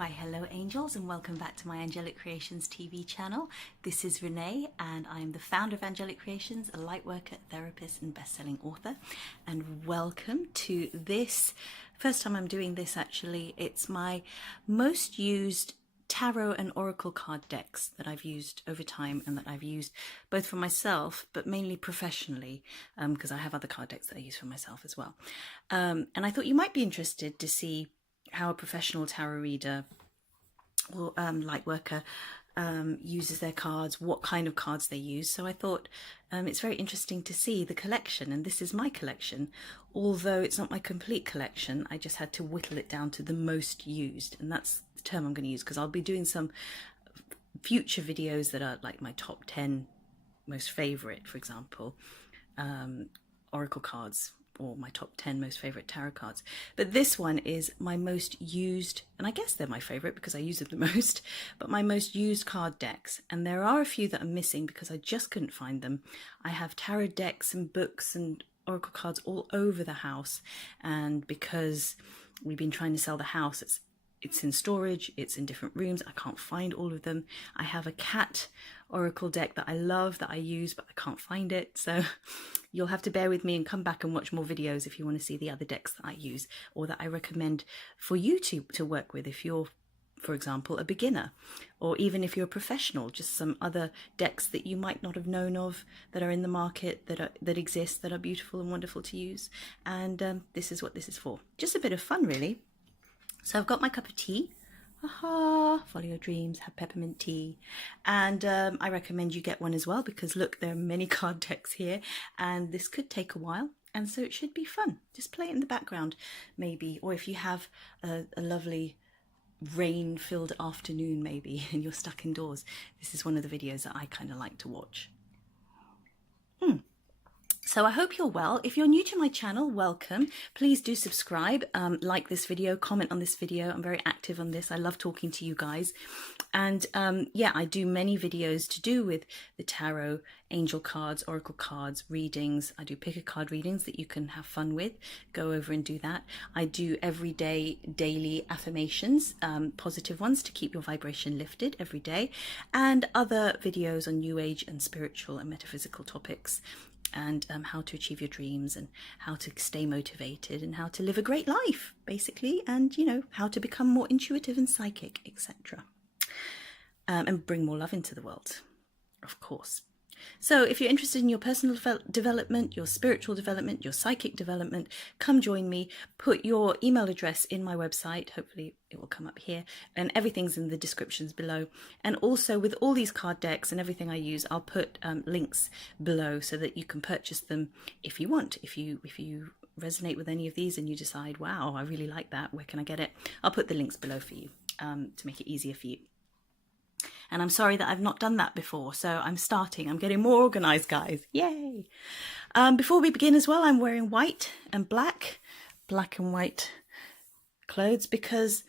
Why hello angels, and welcome back to my Angelic Creations TV channel. This is Renee and I am the founder of Angelic Creations, a light worker, therapist and best-selling author. And welcome to this, first time I'm doing this actually. It's my most used tarot and oracle card decks that I've used over time and that I've used both for myself but mainly professionally, because I have other card decks that I use for myself as well. And I thought you might be interested to see how a professional tarot reader or light worker uses their cards, what kind of cards they use. So I thought it's very interesting to see the collection, and this is my collection. Although it's not my complete collection, I just had to whittle it down to the most used, and that's the term I'm going to use, because I'll be doing some future videos that are like my top 10 most favorite, for example, oracle cards, or my top 10 most favorite tarot cards. But this one is my most used, and I guess they're my favorite because I use them the most, but my most used card decks. And there are a few that are missing because I just couldn't find them. I have tarot decks and books and oracle cards all over the house, and because we've been trying to sell the house, it's in storage, it's in different rooms, I can't find all of them. I have a cat oracle deck that I love, that I use, but I can't find it. So you'll have to bear with me and come back and watch more videos if you want to see the other decks that I use or that I recommend for you to work with if you're, for example, a beginner, or even if you're a professional, just some other decks that you might not have known of that are in the market, that exist, that are beautiful and wonderful to use. And this is what this is for. Just a bit of fun, really. So I've got my cup of tea. Aha, follow your dreams, have peppermint tea. And I recommend you get one as well, because look, there are many card decks here and this could take a while. And so it should be fun. Just play it in the background maybe. Or if you have a lovely rain-filled afternoon maybe and you're stuck indoors, this is one of the videos that I kind of like to watch. So I hope you're well. If you're new to my channel, welcome. Please do subscribe, like this video, comment on this video. I'm very active on this. I love talking to you guys. And yeah, I do many videos to do with the tarot, angel cards, oracle cards, readings. I do pick a card readings that you can have fun with. Go over and do that. I do everyday, daily affirmations, positive ones to keep your vibration lifted every day, and other videos on New Age and spiritual and metaphysical topics, and how to achieve your dreams, and how to stay motivated, and how to live a great life, basically, and, you know, how to become more intuitive and psychic, etc. And bring more love into the world, of course. So if you're interested in your personal development, your spiritual development, your psychic development, come join me. Put your email address in my website. Hopefully it will come up here, and everything's in the descriptions below. And also with all these card decks and everything I use, I'll put links below so that you can purchase them if you want. If you resonate with any of these and you decide, wow, I really like that, where can I get it? I'll put the links below for you to make it easier for you. And I'm sorry that I've not done that before, so I'm getting more organized, guys. Yay! Before we begin as well, I'm wearing white and black and white clothes, because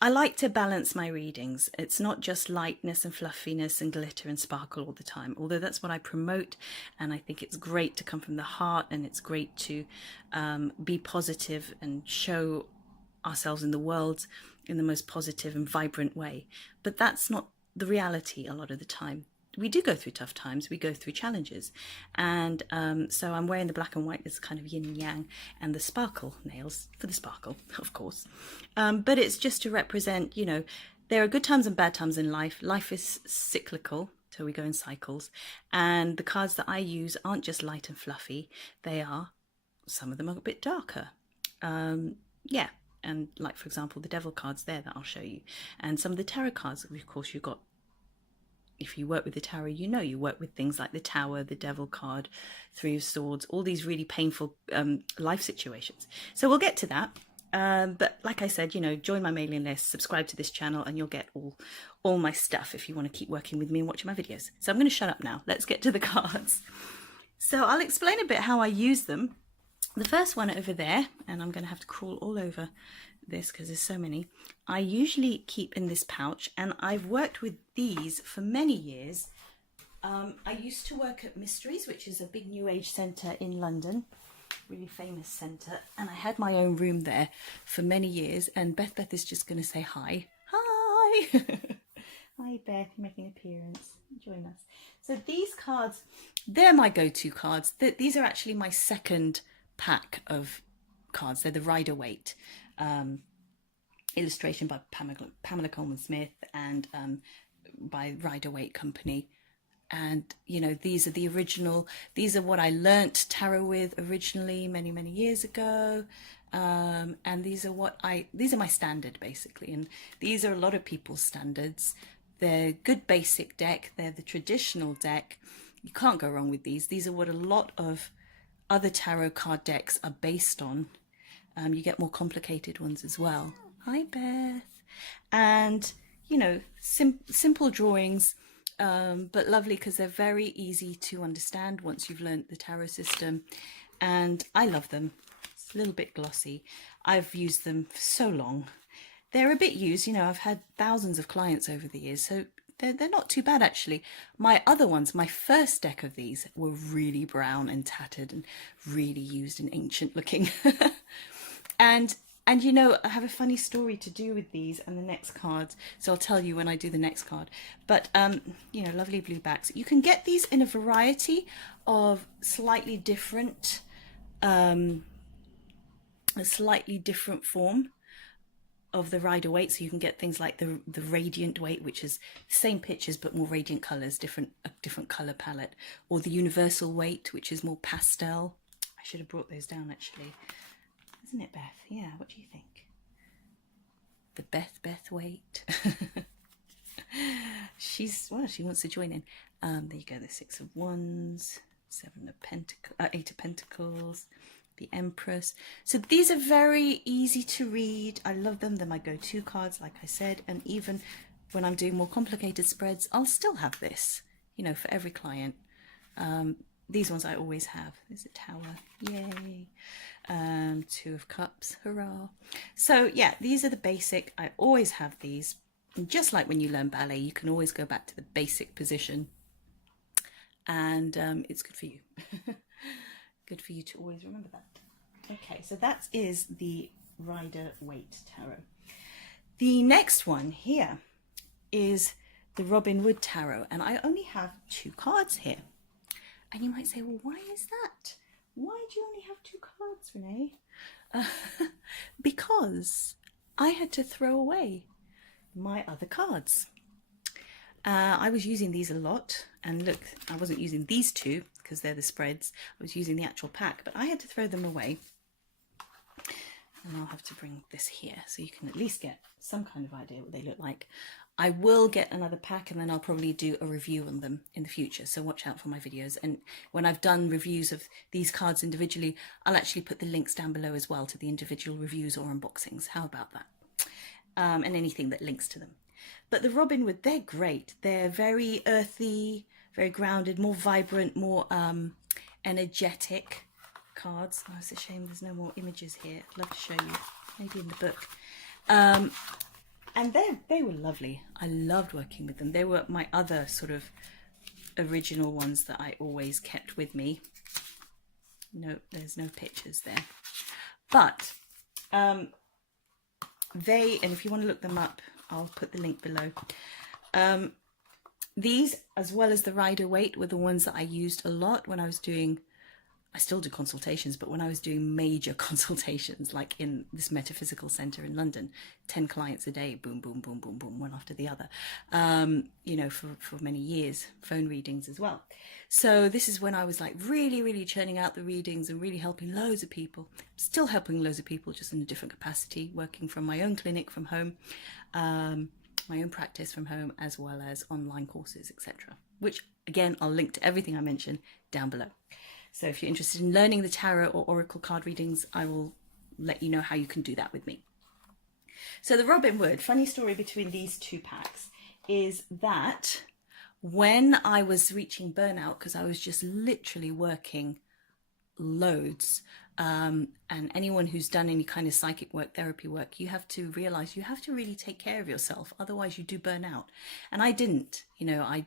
I like to balance my readings. It's not just lightness and fluffiness and glitter and sparkle all the time, although that's what I promote, and I think it's great to come from the heart, and it's great to be positive and show ourselves in the world in the most positive and vibrant way. But that's not the reality a lot of the time. We do go through tough times, we go through challenges, and so I'm wearing the black and white as kind of yin and yang, and the sparkle nails for the sparkle, of course. But it's just to represent, you know, there are good times and bad times in life. Life is cyclical, so we go in cycles, and the cards that I use aren't just light and fluffy. Some of them are a bit darker. Yeah. And like, for example, the devil cards there that I'll show you, and some of the tarot cards, of course, you've got, if you work with the tarot, you know, you work with things like the Tower, the Devil card, Three of Swords, all these really painful life situations. So we'll get to that. But like I said, you know, join my mailing list, subscribe to this channel, and you'll get all my stuff if you want to keep working with me and watching my videos. So I'm going to shut up now. Let's get to the cards. So I'll explain a bit how I use them. The first one over there, and I'm going to have to crawl all over this because there's so many, I usually keep in this pouch, and I've worked with these for many years. I used to work at Mysteries, which is a big New Age centre in London, really famous centre, and I had my own room there for many years. And Beth is just going to say hi. Hi. Hi, Beth, making an appearance. Join us. So these cards, they're my go-to cards. These are actually my second pack of cards. They're the Rider-Waite illustration by Pamela Coleman Smith and by Rider-Waite Company. And you know, these are the original, these are what I learnt tarot with originally many years ago. And these are my standard basically, and these are a lot of people's standards. They're good basic deck, they're the traditional deck. You can't go wrong with these. These are what a lot of other tarot card decks are based on. You get more complicated ones as well. Hi Beth. And you know, simple drawings, but lovely because they're very easy to understand once you've learnt the tarot system, and I love them. It's a little bit glossy. I've used them for so long. They're a bit used, you know, I've had thousands of clients over the years, so they're not too bad actually. My other ones, my first deck of these were really brown and tattered and really used and ancient looking. And you know, I have a funny story to do with these and the next cards, so I'll tell you when I do the next card. But you know, lovely blue backs. You can get these in a variety of slightly different, a slightly different form of the Rider-Waite. So you can get things like the Radiant Weight, which is same pictures but more radiant colors, a different color palette, or the Universal Weight, which is more pastel. I should have brought those down actually. Isn't it, Beth? Yeah, what do you think? The Beth Weight. She wants to join in. There you go, the Six of Wands, Eight of Pentacles, the Empress. So these are very easy to read. I love them. They're my go-to cards, like I said. And even when I'm doing more complicated spreads, I'll still have this, you know, for every client. These ones I always have. There's a Tower, yay. Two of Cups, hurrah. So yeah, these are the basic. I always have these. And just like when you learn ballet, you can always go back to the basic position. And it's good for you. Good for you to always remember that. Okay, so that is the Rider-Waite Tarot. The next one here is the Robin Wood Tarot. And I only have 2 cards here. And you might say, well, why is that? Why do you only have 2 cards, Renee? Because I had to throw away my other cards. I was using these a lot. And look, I wasn't using these 2 because they're the spreads. I was using the actual pack, but I had to throw them away. And I'll have to bring this here so you can at least get some kind of idea what they look like. I will get another pack and then I'll probably do a review on them in the future. So watch out for my videos. And when I've done reviews of these cards individually, I'll actually put the links down below as well to the individual reviews or unboxings. How about that? And anything that links to them. But the Robin Wood, they're great. They're very earthy, very grounded, more vibrant, more energetic cards. Oh, it's a shame there's no more images here. I'd love to show you, maybe in the book. And they were lovely. I loved working with them. They were my other sort of original ones that I always kept with me. No, there's no pictures there. But and if you want to look them up, I'll put the link below. These, as well as the Rider-Waite, were the ones that I used a lot when I was doing, I still do consultations, but when I was doing major consultations, like in this metaphysical centre in London, 10 clients a day, boom, boom, boom, boom, boom, one after the other, you know, for many years, phone readings as well. So this is when I was like really churning out the readings and really helping loads of people, still helping loads of people, just in a different capacity, working from my own clinic from home, my own practice from home, as well as online courses, etc. Which again, I'll link to everything I mentioned down below. So if you're interested in learning the tarot or oracle card readings, I will let you know how you can do that with me. So the Robin Wood, funny story between these 2 packs is that when I was reaching burnout, because I was just literally working loads, and anyone who's done any kind of psychic work, therapy work, you have to realize you have to really take care of yourself, otherwise you do burn out. And I didn't, you know, I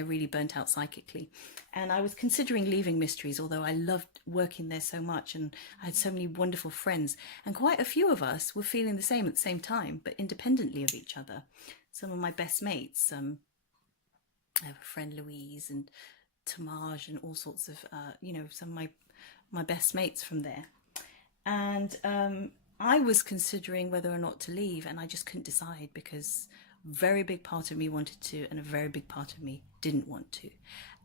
really burnt out psychically, and I was considering leaving Mysteries, although I loved working there so much and I had so many wonderful friends, and quite a few of us were feeling the same at the same time, but independently of each other. some of my best mates. I have a friend Louise and Tamaj and all sorts of, you know, some of my best mates from there. And I was considering whether or not to leave, and I just couldn't decide because a very big part of me wanted to and a very big part of me didn't want to.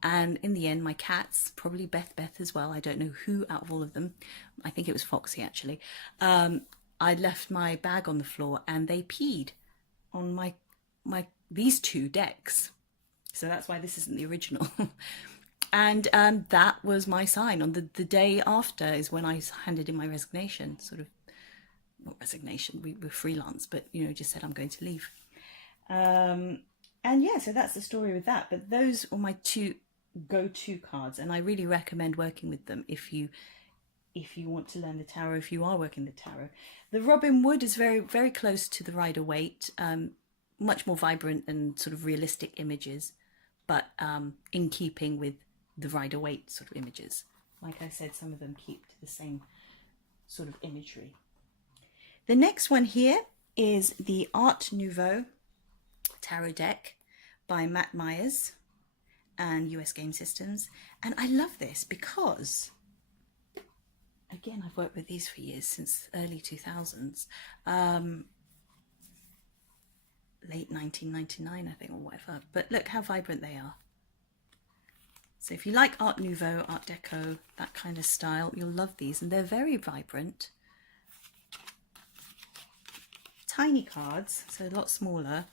And in the end, my cats, probably Beth as well, I don't know who out of all of them, I think it was Foxy actually, I left my bag on the floor and they peed on these two decks. So that's why this isn't the original. And that was my sign. On the day after is when I handed in my resignation, sort of, not resignation, we were freelance, but, you know, just said I'm going to leave. And yeah, so that's the story with that. But those are my two go-to cards, and I really recommend working with them if you want to learn the tarot, if you are working the tarot. The Robin Wood is very, very close to the Rider-Waite, much more vibrant and sort of realistic images, but in keeping with the Rider-Waite sort of images. Like I said, some of them keep to the same sort of imagery. The next one here is the Art Nouveau Tarot deck by Matt Myers and US Game Systems. And I love this because, again, I've worked with these for years, since early 2000s. Late 1999, I think, or whatever. But look how vibrant they are. So if you like Art Nouveau, Art Deco, that kind of style, you'll love these. And they're very vibrant. Tiny cards, so a lot smaller.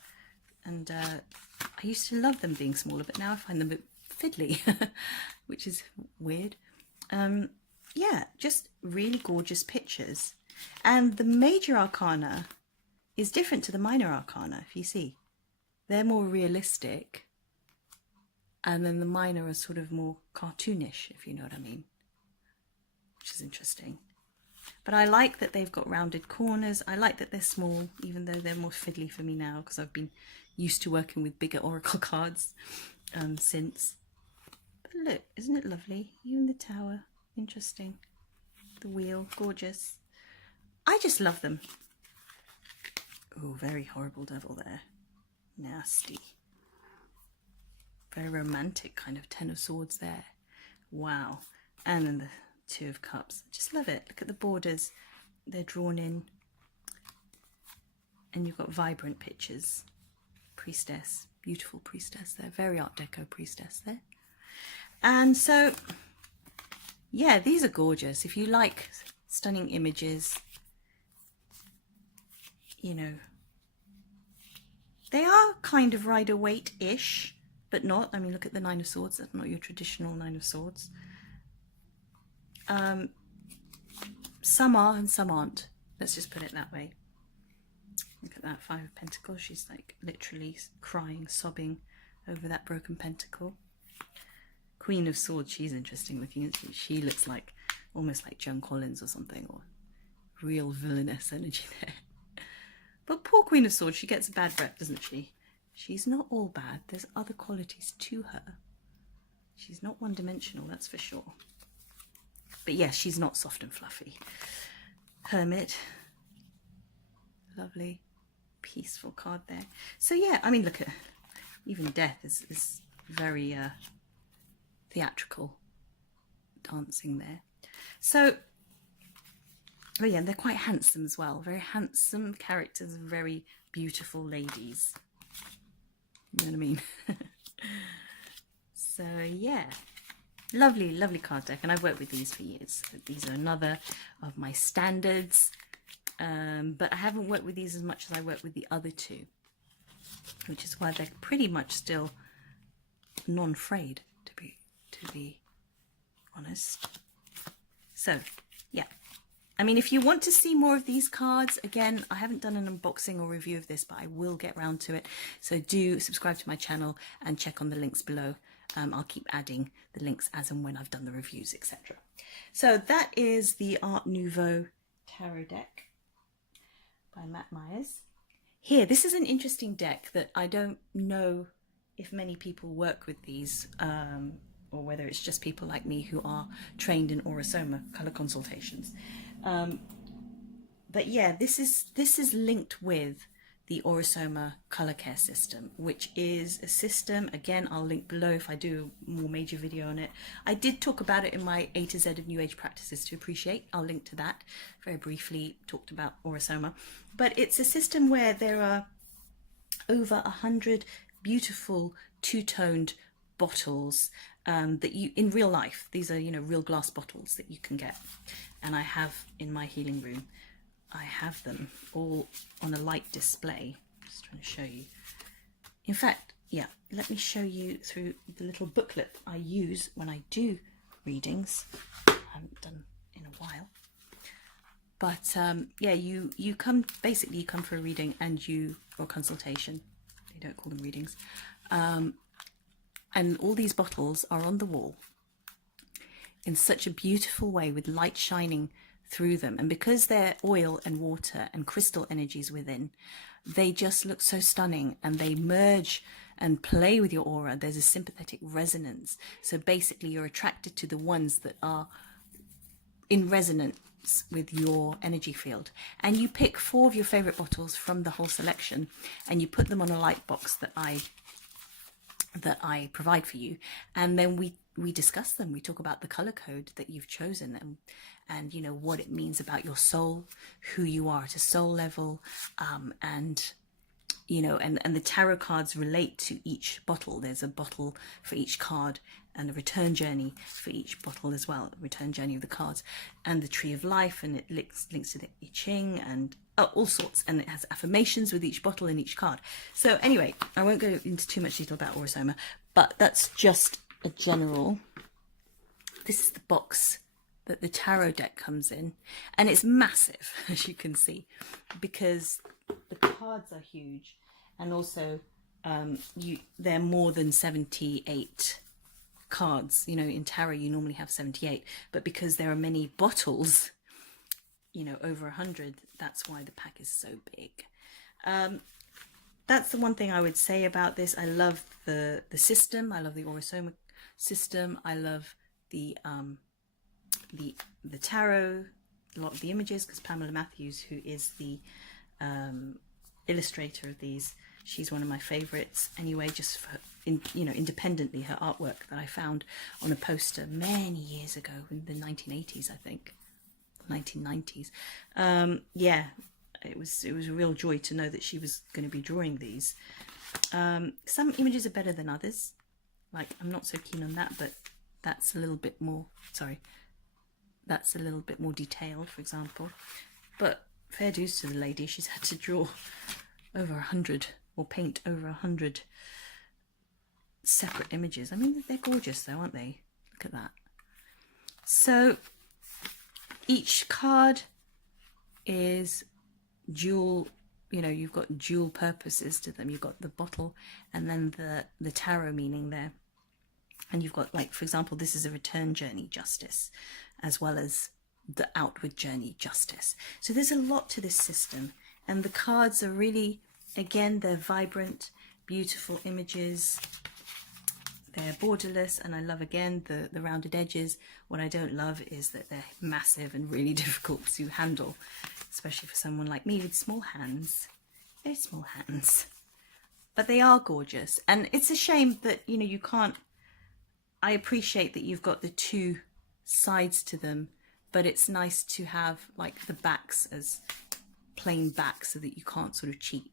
And I used to love them being smaller, but now I find them a bit fiddly, which is weird. Yeah, just really gorgeous pictures. And the major arcana is different to the minor arcana, if you see. They're more realistic. And then the minor are sort of more cartoonish, if you know what I mean. Which is interesting. But I like that they've got rounded corners. I like that they're small, even though they're more fiddly for me now, because I've been used to working with bigger oracle cards since. But look, isn't it lovely? Even the tower, interesting. The wheel, gorgeous. I just love them. Oh, very horrible devil there. Nasty. Very romantic kind of Ten of Swords there. Wow. And then the Two of Cups. Just love it. Look at the borders. They're drawn in. And you've got vibrant pictures. Priestess. Beautiful priestess there. Very Art Deco priestess there. And so, yeah, these are gorgeous. If you like stunning images, you know, they are kind of Rider-Waite-ish, but not. I mean, look at the Nine of Swords. That's not your traditional Nine of Swords. Some are and some aren't. Let's just put it that way. Look at that Five of Pentacles. She's like literally crying, sobbing over that broken pentacle. Queen of Swords. She's interesting looking, isn't she? She looks like almost like Joan Collins or something, or real villainous energy there. But poor Queen of Swords, she gets a bad rep, doesn't she? She's not all bad. There's other qualities to her. She's not one-dimensional, that's for sure. But yes, she's not soft and fluffy. Hermit. Lovely, peaceful card there. So yeah, I mean, look at, even Death is very theatrical dancing there. So, oh yeah, and they're quite handsome as well. Very handsome characters, very beautiful ladies. You know what I mean? So yeah, lovely, lovely card deck. And I've worked with these for years. These are another of my standards. But I haven't worked with these as much as I worked with the other two, which is why they're pretty much still non-frayed, to be honest. So yeah, I mean, if you want to see more of these cards, again, I haven't done an unboxing or review of this, but I will get around to it. So do subscribe to my channel and check on the links below. I'll keep adding the links as and when I've done the reviews, etc. So that is the Art Nouveau Tarot deck by Matt Myers. Here, this is an interesting deck that I don't know if many people work with these, or whether it's just people like me who are trained in Aurosoma colour consultations. But yeah, this is linked with the Orosoma color care system, which is a system, again, I'll link below if I do a more major video on it. I did talk about it in my A to Z of New Age practices to appreciate. I'll link to that. Very briefly talked about Orosoma. But it's a system where there are over 100 beautiful two-toned bottles that you, in real life, these are, you know, real glass bottles that you can get. And I have in my healing room, I have them all on a light display. Just trying to show you. In fact, yeah, let me show you through the little booklet I use when I do readings. I haven't done in a while. But yeah, you come, basically you come for a reading and you, or consultation. They don't call them readings. And all these bottles are on the wall in such a beautiful way with light shining through them. And because they're oil and water and crystal energies within, they just look so stunning and they merge and play with your aura. There's a sympathetic resonance. So basically you're attracted to the ones that are in resonance with your energy field. And you pick 4 of your favorite bottles from the whole selection and you put them on a light box that I provide for you, and then we discuss them. We talk about the color code that you've chosen and you know what it means about your soul, who you are at a soul level, and you know, and the tarot cards relate to each bottle. There's a bottle for each card and a return journey for each bottle as well, a return journey of the cards, and the tree of life, and it links to the I Ching and all sorts, and it has affirmations with each bottle and each card. So anyway, I won't go into too much detail about Orosoma, but that's just a general. This is the box that the tarot deck comes in, and it's massive, as you can see, because the cards are huge, and also they're more than 78 cards. You know, in tarot you normally have 78, but because there are many bottles, you know, over 100, that's why the pack is so big. That's the one thing I would say about this. I love the system. I love the Orosoma system. I love the tarot, a lot of the images, because Pamela Matthews, who is the illustrator of these, she's one of my favorites anyway, just for, you know, independently, her artwork that I found on a poster many years ago in the 1980s, I think. 1990s. Yeah, it was a real joy to know that she was going to be drawing these. Some images are better than others, like I'm not so keen on that, but that's a little bit more, sorry, that's a little bit more detailed, for example. But fair dues to the lady, she's had to draw over 100 or paint over 100 separate images. I mean, they're gorgeous though, aren't they? Look at that. So each card is dual, you know, you've got dual purposes to them. You've got the bottle and then the tarot meaning there. And you've got, like, for example, this is a return journey justice, as well as the outward journey justice. So there's a lot to this system. And the cards are really, again, they're vibrant, beautiful images. They're borderless, and I love, again, the rounded edges. What I don't love is that they're massive and really difficult to handle, especially for someone like me with small hands. Very small hands. But they are gorgeous. And it's a shame that, you know, you can't... I appreciate that you've got the 2 sides to them, but it's nice to have, like, the backs as plain backs so that you can't sort of cheat.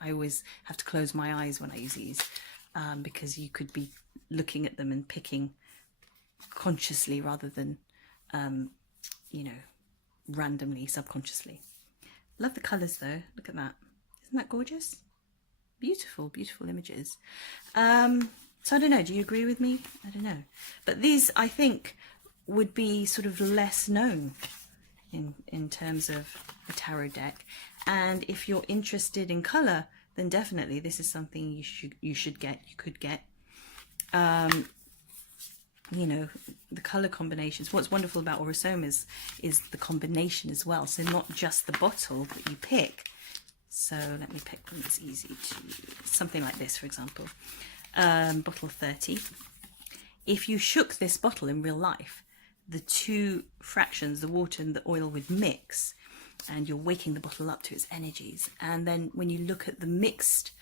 I always have to close my eyes when I use these. Because you could be looking at them and picking consciously rather than, you know, randomly, subconsciously. Love the colours though. Look at that. Isn't that gorgeous? Beautiful, beautiful images. So I don't know. Do you agree with me? I don't know. But these, I think, would be sort of less known in terms of a tarot deck. And if you're interested in colour, then definitely this is something you could get. You know, the color combinations. What's wonderful about Orosoma is the combination as well. So not just the bottle that you pick. So let me pick one that's easy to, something like this, for example. Bottle 30. If you shook this bottle in real life, the 2 fractions, the water and the oil, would mix, and you're waking the bottle up to its energies. And then when you look at the mixed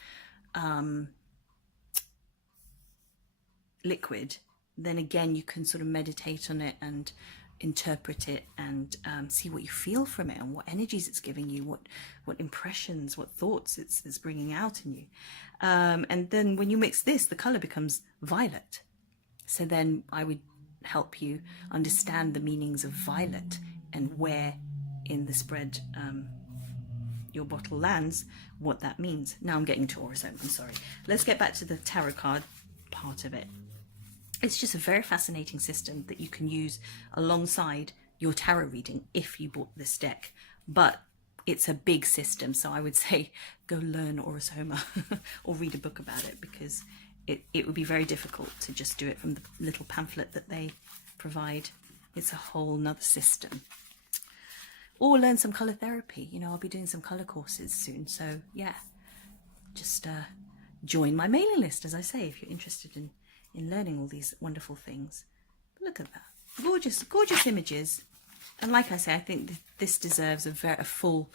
liquid, then again you can sort of meditate on it and interpret it and see what you feel from it and what energies it's giving you, what impressions, what thoughts it's bringing out in you. And then when you mix this, the color becomes violet. So then I would help you understand the meanings of violet and where in the spread your bottle lands, what that means. Now I'm getting to Orosome, I'm sorry. Let's get back to the tarot card part of it. It's just a very fascinating system that you can use alongside your tarot reading if you bought this deck. But it's a big system, so I would say go learn Orosoma or read a book about it, because it would be very difficult to just do it from the little pamphlet that they provide. It's a whole nother system. Or learn some colour therapy. You know, I'll be doing some colour courses soon, so yeah, just join my mailing list, as I say, if you're interested in learning all these wonderful things. But look at that, gorgeous, gorgeous images. And like I say, I think this deserves a full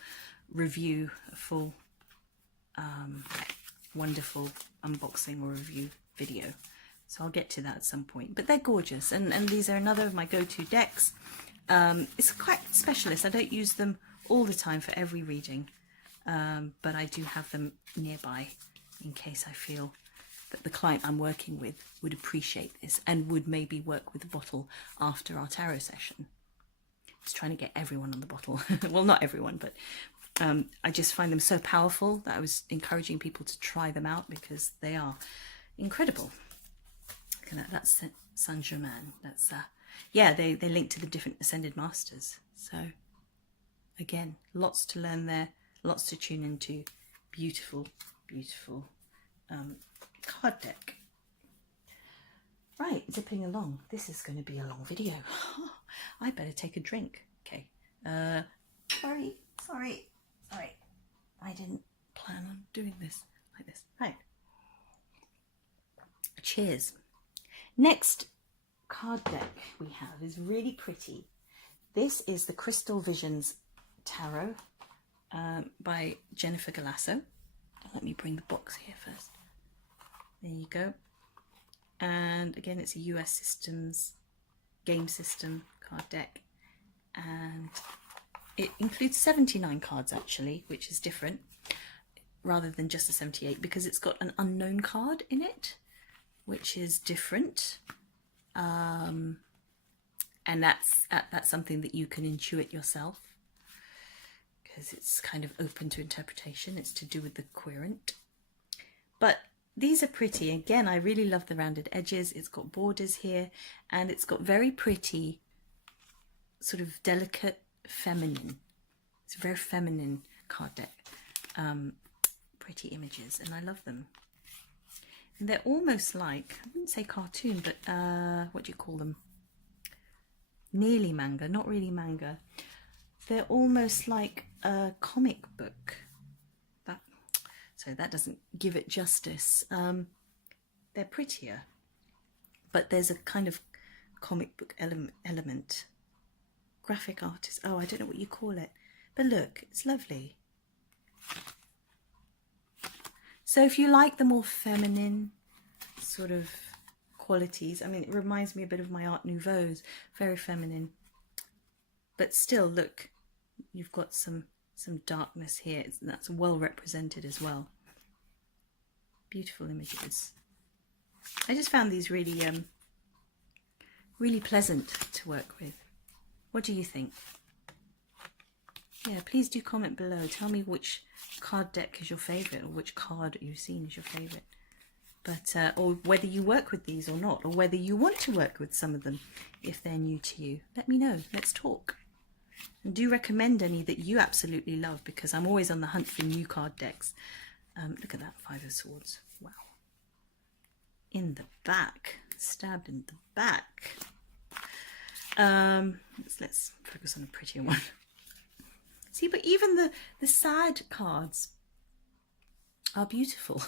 review, a full wonderful unboxing or review video. So I'll get to that at some point. But they're gorgeous, and these are another of my go-to decks. It's quite specialist. I don't use them all the time for every reading, but I do have them nearby in case I feel that the client I'm working with would appreciate this and would maybe work with the bottle after our tarot session. Just trying to get everyone on the bottle. Well, not everyone, but I just find them so powerful that I was encouraging people to try them out because they are incredible. Look at that. That's Saint Germain. That's yeah, they link to the different Ascended Masters. So again, lots to learn there, lots to tune into. Beautiful, beautiful card deck. Right, zipping along. This is going to be a long video. I better take a drink. Okay. Sorry. I didn't plan on doing this like this. Right. Cheers. Next card deck we have is really pretty. This is the Crystal Visions Tarot by Jennifer Galasso. Let me bring the box here first. There you go. And again, it's a US systems game system card deck, and it includes 79 cards actually, which is different rather than just the 78, because it's got an unknown card in it, which is different. And that's something that you can intuit yourself, because it's kind of open to interpretation. It's to do with the querent. But these are pretty. Again, I really love the rounded edges. It's got borders here, and it's got very pretty, sort of delicate, feminine. It's a very feminine card deck. Pretty images, and I love them. And they're almost like, I wouldn't say cartoon, but what do you call them? Nearly manga, not really manga. They're almost like a comic book. So that doesn't give it justice. They're prettier, but there's a kind of comic book element. Graphic artist, oh, I don't know what you call it, but look, it's lovely. So if you like the more feminine sort of qualities, I mean, it reminds me a bit of my Art Nouveau's, very feminine, but still, look, you've got some darkness here. That's well represented as well. Beautiful images. I just found these really really pleasant to work with. What do you think? Yeah, please do comment below. Tell me which card deck is your favorite, or which card you've seen is your favorite. But or whether you work with these or not, or whether you want to work with some of them if they're new to you. Let me know. Let's talk. And do recommend any that you absolutely love, because I'm always on the hunt for new card decks. Look at that, Five of Swords. Wow. In the back. Stabbed in the back. Let's focus on a prettier one. See, but even the sad cards are beautiful.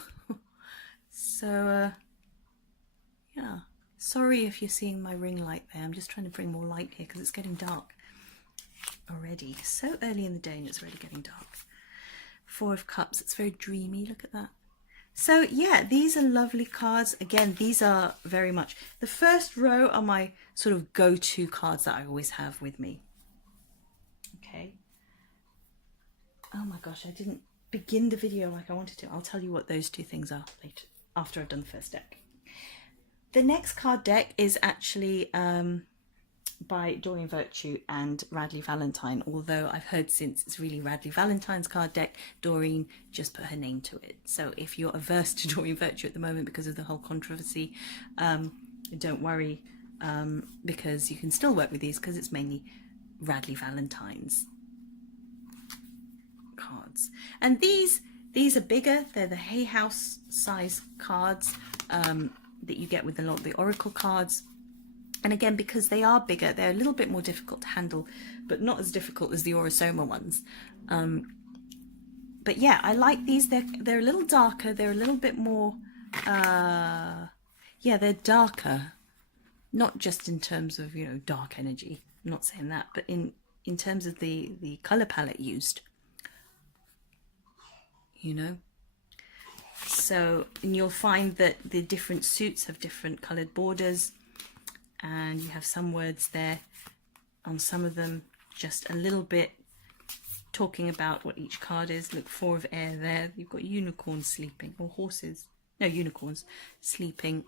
So, yeah. Sorry if you're seeing my ring light there. I'm just trying to bring more light here because it's getting dark. already. So early in the day and it's already getting dark. 4 of Cups, it's very dreamy, look at that. So yeah, these are lovely cards. Again, these are very much, the first row are my sort of go-to cards that I always have with me. Okay. Oh my gosh, I didn't begin the video like I wanted to. I'll tell you what those two things are later, after I've done the first deck. The next card deck is actually by Doreen Virtue and Radley Valentine, although I've heard since it's really Radley Valentine's card deck. Doreen just put her name to it. So if you're averse to Doreen Virtue at the moment because of the whole controversy, don't worry, because you can still work with these because it's mainly Radley Valentine's cards. And these are bigger. They're the Hay House size cards that you get with a lot of the Oracle cards. And again, because they are bigger, they're a little bit more difficult to handle, but not as difficult as the Orosoma ones. But yeah, I like these. They're a little darker. They're a little bit more, yeah, they're darker. Not just in terms of, you know, dark energy. I'm not saying that, but in terms of the color palette used. You know, so, and you'll find that the different suits have different colored borders, and you have some words there on some of them, just a little bit talking about what each card is. Look, 4 of Air there. You've got unicorns sleeping, or horses, no, unicorns sleeping.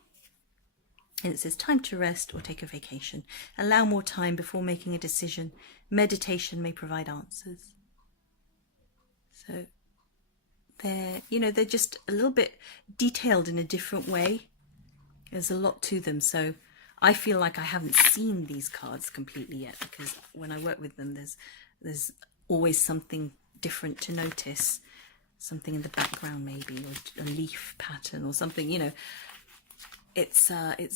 And it says, time to rest or take a vacation. Allow more time before making a decision. Meditation may provide answers. So they're, you know, they're just a little bit detailed in a different way. There's a lot to them. So I feel like I haven't seen these cards completely yet, because when I work with them, there's always something different to notice. Something in the background maybe, or a leaf pattern or something, you know. It's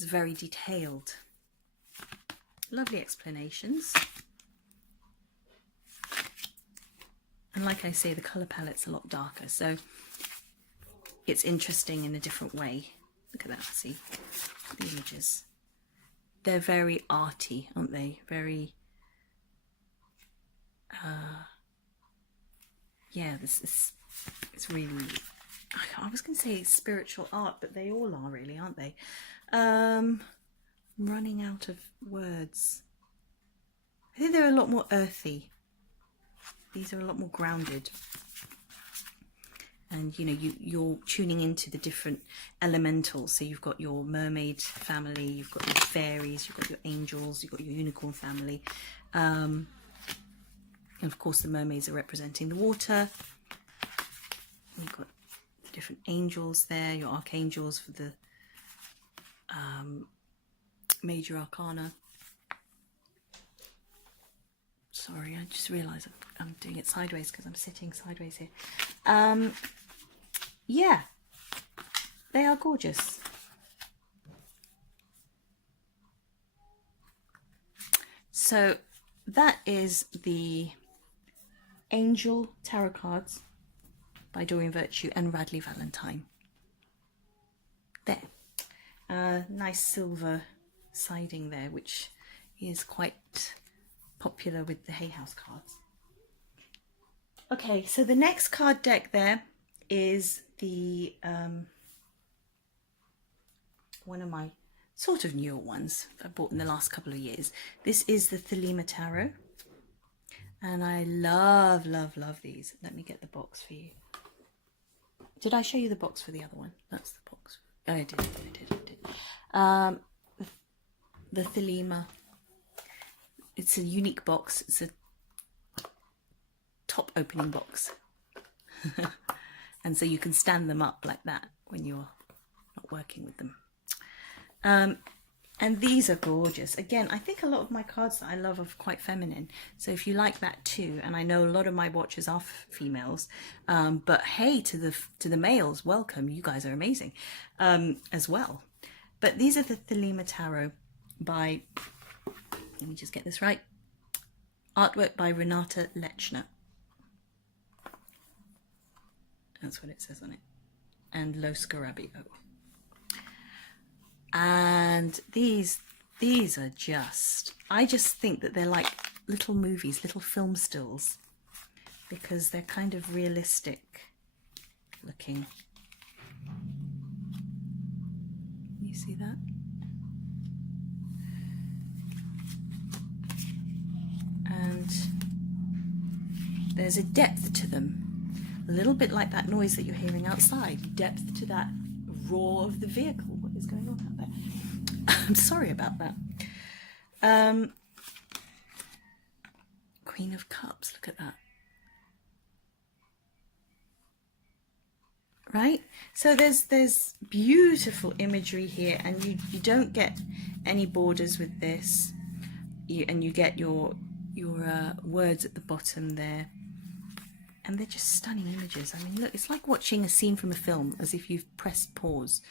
very detailed. Lovely explanations. And like I say, the colour palette's a lot darker, so it's interesting in a different way. Look at that, see the images. They're very arty, aren't they? Very, yeah, it's really, I was going to say spiritual art, but they all are really, aren't they? I'm running out of words. I think they're a lot more earthy. These are a lot more grounded. And, you know, you're tuning into the different elementals. So you've got your mermaid family, you've got your fairies, you've got your angels, you've got your unicorn family. And of course the mermaids are representing the water. You've got the different angels there, your archangels for the major arcana. Sorry, I just realised I'm doing it sideways because I'm sitting sideways here. Yeah, they are gorgeous. So that is the Angel Tarot cards by Doreen Virtue and Radley Valentine. There. Nice silver siding there, which is quite popular with the Hay House cards. Okay, so the next card deck there is the one of my sort of newer ones I bought in the last couple of years. This is the Thelema Tarot, and I love these. Let me get the box for you. Did I show you the box for the other one? That's the box. Oh, I did. The Thelema. It's a unique box. It's a top opening box. And so you can stand them up like that when you're not working with them. And these are gorgeous. Again, I think a lot of my cards that I love are quite feminine. So if you like that too, and I know a lot of my watchers are females, but hey, to the males, welcome. You guys are amazing as well. But these are the Thelema Tarot by, let me just get this right, artwork by Renata Lechner. That's what it says on it. And Lo Scarabeo. And these are just, I just think that they're like little movies, little film stills, because they're kind of realistic looking. You see that? And there's a depth to them, a little bit like that noise that you're hearing outside. Depth to that roar of the vehicle. What is going on out there? I'm sorry about that. Queen of Cups, look at that. Right? So there's beautiful imagery here, and you don't get any borders with this. And you get your words at the bottom there, and they're just stunning images. I mean, look, it's like watching a scene from a film, as if you've pressed pause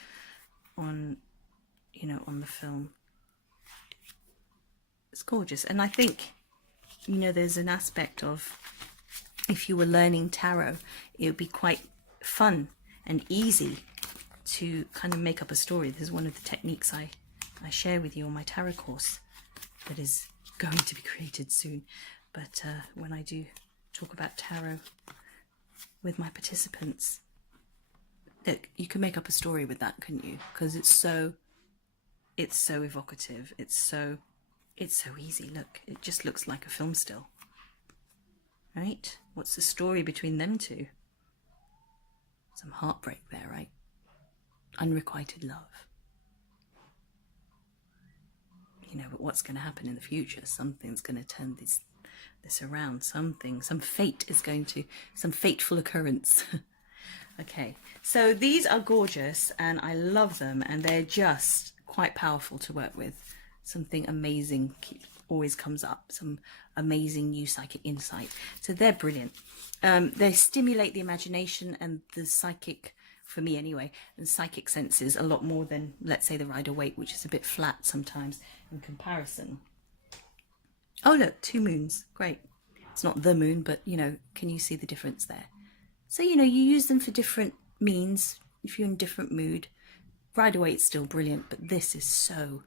on, you know, on the film. It's gorgeous. And I think, you know, there's an aspect of, if you were learning tarot, it would be quite fun and easy to kind of make up a story. This is one of the techniques I share with you on my tarot course that is going to be created soon. But when I do talk about tarot with my participants, look, you can make up a story with that, couldn't you? Because it's so evocative. It's so easy. Look, it just looks like a film still, right? What's the story between them two? Some heartbreak there, right? Unrequited love. You know, but what's going to happen in the future? Something's going to turn this around. Some fate is going to, some fateful occurrence. Okay, so these are gorgeous, and I love them, and they're just quite powerful to work with. Something amazing always comes up, some amazing new psychic insight. So they're brilliant. They stimulate the imagination and the psychic, for me anyway, and psychic senses a lot more than, let's say, the Rider-Waite, which is a bit flat sometimes in comparison. Oh look, 2 moons, great. It's not the moon, but you know, can you see the difference there? So, you know, you use them for different means if you're in a different mood. Rider-Waite's still brilliant, but this is so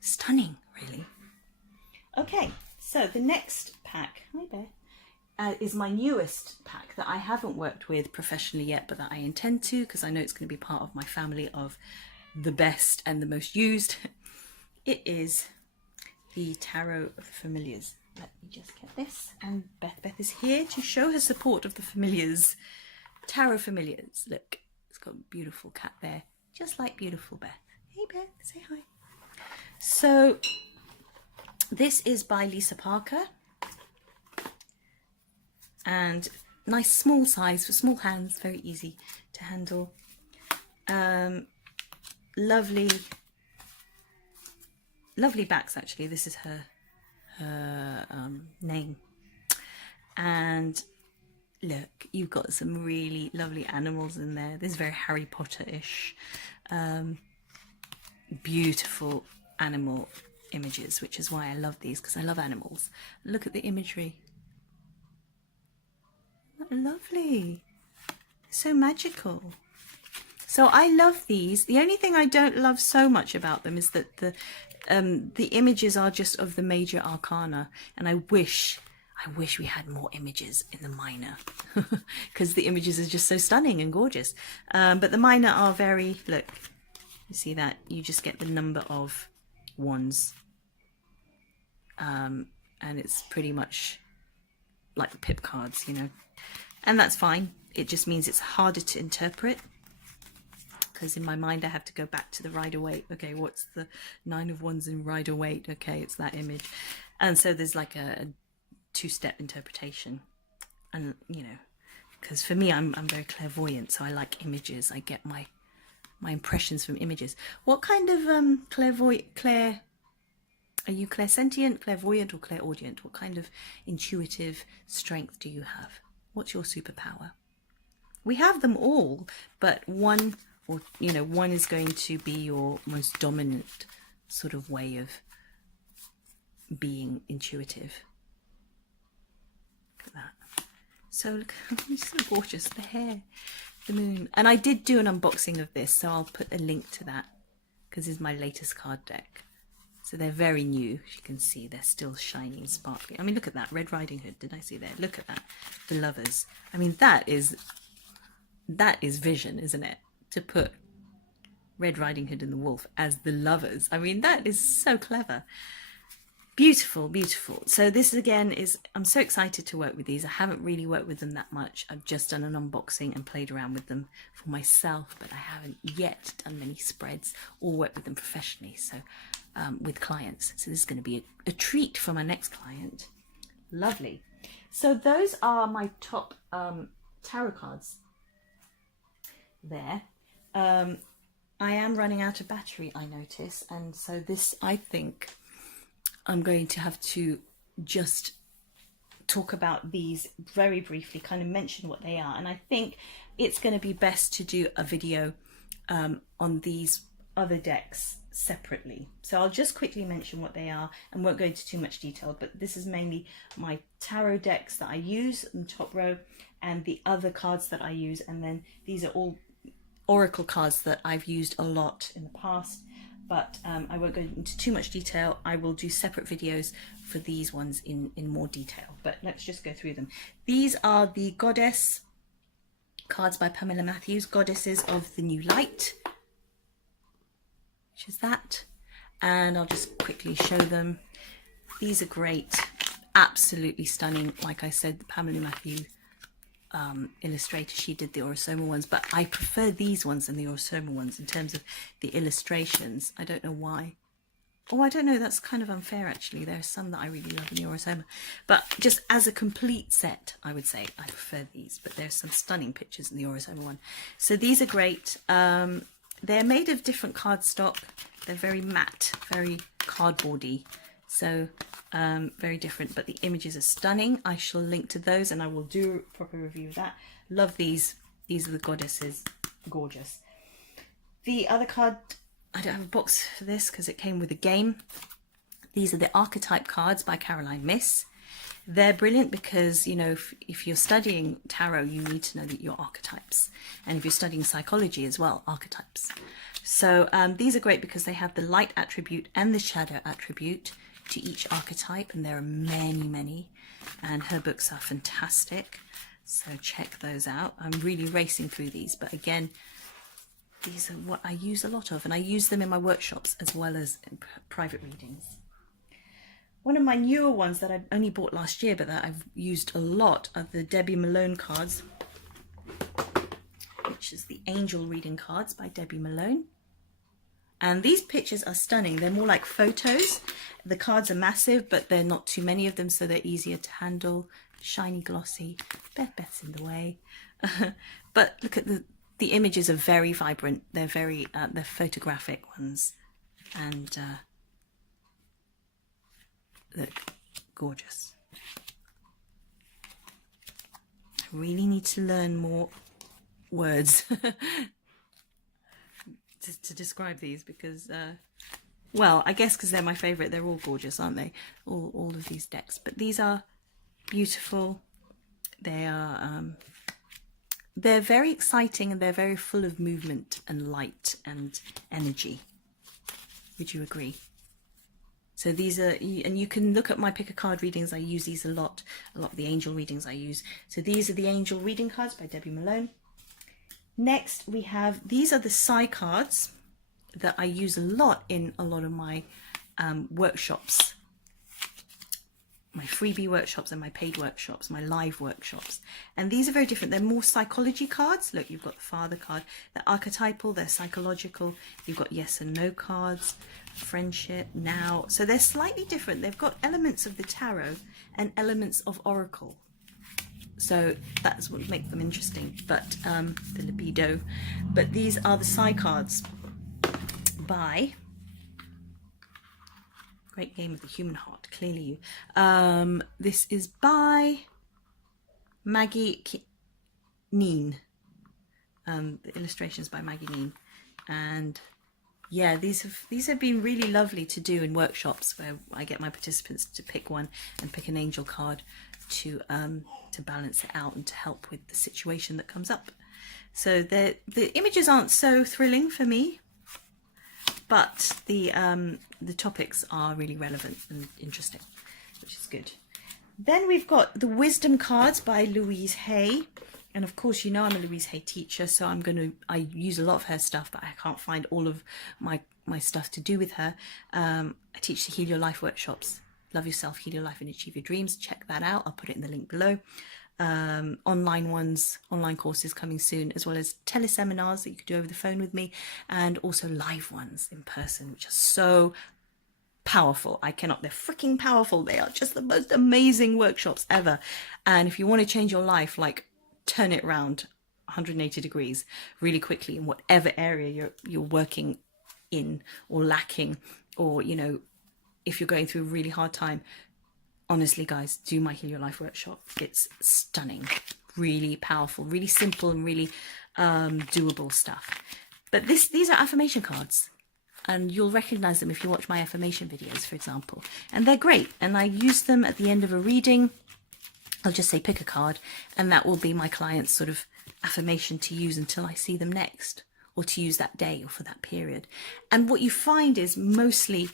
stunning, really. Okay, so the next pack, hi Bear, is my newest pack that I haven't worked with professionally yet, but that I intend to, because I know it's going to be part of my family of the best and the most used. It is the Tarot of the Familiars. Let me just get this. And Beth is here to show her support of the Familiars. Tarot Familiars. Look, it's got a beautiful cat there, just like beautiful Beth. Hey Beth, say hi. So this is by Lisa Parker, and nice small size for small hands, very easy to handle. Lovely backs, actually. This is her name. And look, you've got some really lovely animals in there. This is very Harry Potter-ish. Beautiful animal images, which is why I love these, because I love animals. Look at the imagery. Lovely. So magical. So I love these. The only thing I don't love so much about them is that the images are just of the major arcana, and I wish we had more images in the minor, because the images are just so stunning and gorgeous. But the minor are very, look, you see that? You just get the number of wands, and it's pretty much like the pip cards, you know, and that's fine. It just means it's harder to interpret, because in my mind I have to go back to the Rider-Waite. Okay, what's the 9 of Wands in Rider-Waite? Okay, it's that image. And so there's like a 2-step interpretation. And, you know, because for me, I'm very clairvoyant, so I like images. I get my impressions from images. What kind of are you clairsentient, clairvoyant, or clairaudient? What kind of intuitive strength do you have? What's your superpower? We have them all, but one, or you know, one is going to be your most dominant sort of way of being intuitive. Look at that. So look, it's so gorgeous. The hair, the moon. And I did do an unboxing of this, so I'll put a link to that, because this is my latest card deck. So they're very new. As you can see, they're still shiny and sparkly. I mean, look at that. Red Riding Hood. Did I see there? Look at that. The lovers. I mean, that is vision, isn't it? To put Red Riding Hood and the wolf as the lovers. I mean, that is so clever. Beautiful, beautiful. So this again is, I'm so excited to work with these. I haven't really worked with them that much. I've just done an unboxing and played around with them for myself, but I haven't yet done many spreads or worked with them professionally. So with clients. So this is going to be a treat for my next client. Lovely. So those are my top tarot cards there. I am running out of battery, I notice, and so this, I think I'm going to have to just talk about these very briefly, kind of mention what they are, and I think it's going to be best to do a video on these other decks separately. So I'll just quickly mention what they are and won't go into too much detail, but this is mainly my tarot decks that I use in the top row and the other cards that I use, and then these are all oracle cards that I've used a lot in the past, but I won't go into too much detail. I will do separate videos for these ones in more detail, but let's just go through them. These are the Goddess cards by Pamela Matthews, Goddesses of the New Light, which is that, and I'll just quickly show them. These are great, absolutely stunning. Like I said, the Pamela Matthews illustrator, she did the Orosoma ones, but I prefer these ones than the Orosoma ones in terms of the illustrations. I don't know why. Oh, I don't know, that's kind of unfair actually. There are some that I really love in the Orosoma, but just as a complete set, I would say I prefer these, but there's some stunning pictures in the Orosoma one. So these are great. They're made of different cardstock. They're very matte, very cardboardy, so very different, but the images are stunning. I shall link to those and I will do a proper review of that. Love these. These are the Goddesses. Gorgeous. The other card, I don't have a box for this because it came with a game. These are the Archetype cards by Caroline Miss. They're brilliant because, you know, if you're studying tarot, you need to know that your archetypes. And if you're studying psychology as well, archetypes. So these are great because they have the light attribute and the shadow attribute to each archetype, and there are many, many, and her books are fantastic, so check those out. I'm really racing through these, but again, these are what I use a lot of, and I use them in my workshops as well as in private readings. One of my newer ones that I only bought last year but that I've used a lot are the Debbie Malone cards, which is the Angel Reading cards by Debbie Malone. And these pictures are stunning. They're more like photos. The cards are massive, but they're not too many of them, so they're easier to handle. Shiny, glossy. Beth's in the way. But look at the images are very vibrant. They're very they're photographic ones, and look, gorgeous. I really need to learn more words to describe these because, well, I guess because they're my favourite. They're all gorgeous, aren't they? All of these decks. But these are beautiful. They are, they're very exciting and they're very full of movement and light and energy. Would you agree? So these are, and you can look at my pick a card readings. I use these a lot of the angel readings I use. So these are the angel reading cards by Debbie Malone. Next we have, these are the Psy cards that I use a lot in a lot of my workshops, my freebie workshops and my paid workshops, my live workshops. And these are very different. They're more psychology cards. Look, you've got the Father card. They're archetypal, they're psychological. You've got yes and no cards, friendship, now. So they're slightly different. They've got elements of the tarot and elements of oracle. So that's what makes them interesting, but the libido. But these are the Psy cards by Great Game of the Human Heart. Clearly, this is by Maggie Neen. The illustrations by Maggie Neen, and yeah, these have been really lovely to do in workshops where I get my participants to pick one and pick an angel card to balance it out and to help with the situation that comes up. So the images aren't so thrilling for me, but the topics are really relevant and interesting, which is good. Then we've got the Wisdom cards by Louise Hay. And of course, you know I'm a Louise Hay teacher, so I use a lot of her stuff, but I can't find all of my stuff to do with her. I teach the Heal Your Life workshops. Love yourself, heal your life and achieve your dreams. Check that out. I'll put it in the link below. Online courses coming soon, as well as teleseminars that you could do over the phone with me, and also live ones in person, which are so powerful. They're freaking powerful. They are just the most amazing workshops ever. And if you want to change your life, like turn it around 180 degrees really quickly in whatever area you're working in or lacking, or, you know, if you're going through a really hard time, honestly, guys, do my Heal Your Life workshop. It's stunning, really powerful, really simple, and really doable stuff. But these are affirmation cards, and you'll recognize them if you watch my affirmation videos, for example. And they're great, and I use them at the end of a reading. I'll just say pick a card, and that will be my client's sort of affirmation to use until I see them next, or to use that day or for that period. And what you find is mostly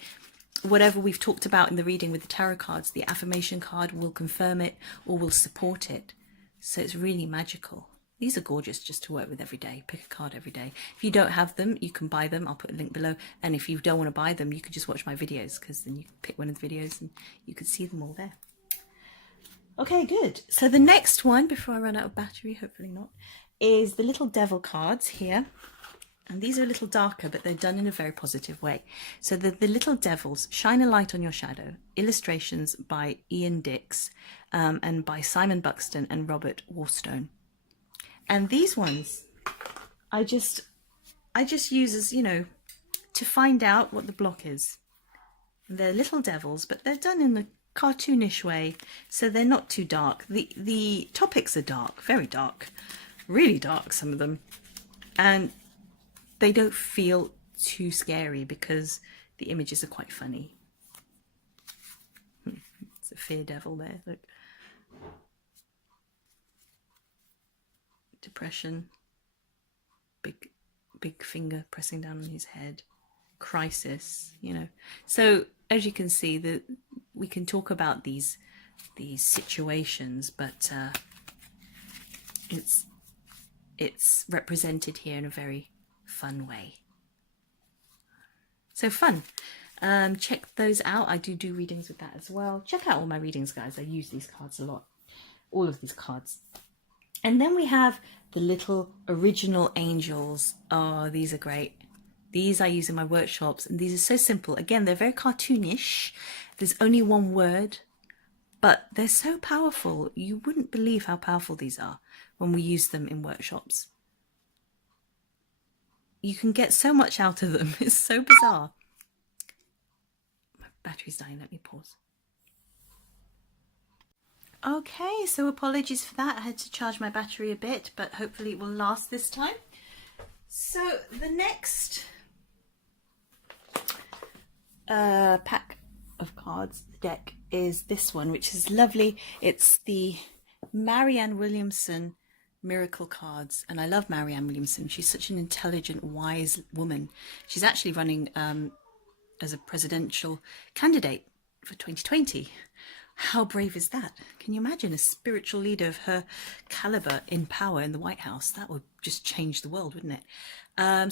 whatever we've talked about in the reading with the tarot cards, the affirmation card will confirm it or will support it. So it's really magical. These are gorgeous just to work with every day. Pick a card every day. If you don't have them, you can buy them. I'll put a link below. And if you don't want to buy them, you can just watch my videos, because then you can pick one of the videos and you can see them all there. Okay, good. So the next one, before I run out of battery, hopefully not, is the little devil cards here. And these are a little darker, but they're done in a very positive way. So the little devils, Shine a Light on Your Shadow, illustrations by Ian Dix, and by Simon Buxton and Robert Warstone. And these ones, I just use as, you know, to find out what the block is. And they're little devils, but they're done in a cartoonish way, so they're not too dark. The topics are dark, very dark, really dark, some of them. And they don't feel too scary because the images are quite funny. It's a fear devil there, look. Depression, big finger pressing down on his head, crisis, you know. So as you can see, that we can talk about these situations, but it's represented here in a very fun way. So fun. Check those out. I do readings with that as well. Check out all my readings, guys. I use these cards a lot. All of these cards. And then we have the little original angels. Oh, these are great. These I use in my workshops, and these are so simple. Again, they're very cartoonish. There's only one word, but they're so powerful. You wouldn't believe how powerful these are when we use them in workshops. You can get so much out of them. It's so bizarre. My battery's dying. Let me pause. Okay, so apologies for that. I had to charge my battery a bit, but hopefully it will last this time. So the next pack of cards, the deck, is this one, which is lovely. It's the Marianne Williamson Miracle cards, and I love Marianne Williamson. She's such an intelligent, wise woman. She's actually running as a presidential candidate for 2020. How brave is that? Can you imagine a spiritual leader of her caliber in power in the White House? That would just change the world, wouldn't it?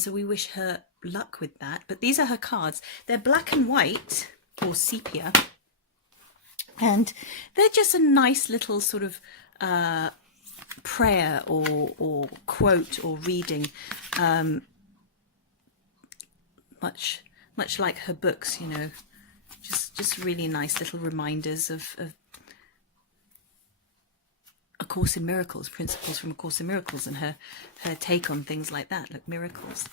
So we wish her luck with that. But these are her cards. They're black and white, or sepia, and they're just a nice little sort of prayer or quote or reading, much like her books, you know. Just really nice little reminders of A Course in Miracles, principles from A Course in Miracles, and her take on things like that. Look, miracles,